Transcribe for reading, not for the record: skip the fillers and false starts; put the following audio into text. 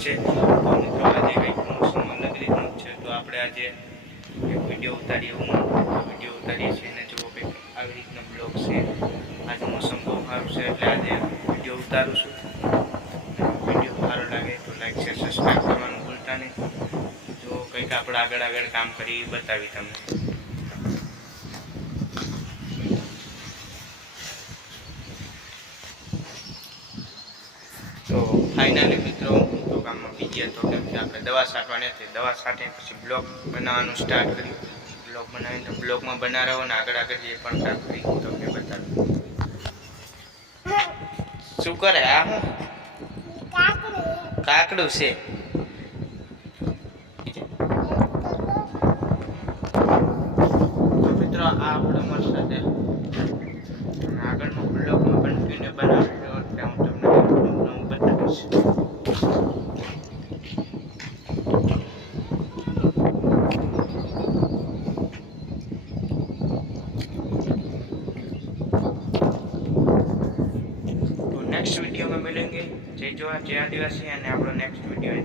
છે. તો મિત્રો આજે કંઈક મોસમ અલગ રીતનું છે, તો આપણે આજે એક વિડીયો ઉતારીએ છીએ અને જુઓ કંઈક આવી રીતનો બ્લોગ છે. આજે મોસમ બહુ સારું છે એટલે આજે વિડીયો ઉતારું છું. વિડીયો સારો લાગે તો લાઈક શેર સબસ્ક્રાઈબ કરવાનું ભૂલતા નહીં. જો કંઈક આપણે આગળ કામ કરી બતાવી તમને. તો ફાઇનલી મિત્રો હું તો કામમાં બીજી હતો, કેમ કે આપણે દવા છાંટવાની હતી. દવા છાંટીને પછી બ્લોગ બનાવવાનું સ્ટાર્ટ કર્યું. બ્લોગ બનાવીને તો બ્લોગમાં બનાવો ને આગળ જે પણ કામ કરી હું તમને બતાવું. શું કરે આ? હું કાકડું છે. તો મિત્રો આ આપણે મળશે છે અને આગળનો બ્લોગમાં કન્ટિન્યુ બનાવેલો એટલે હું તમને બતાવીશ. नेक्स्ट वीडियो में मिलेंगे. जय जोहार, जय आदिवासी. અને આપણો નેક્સ્ટ વિડીયો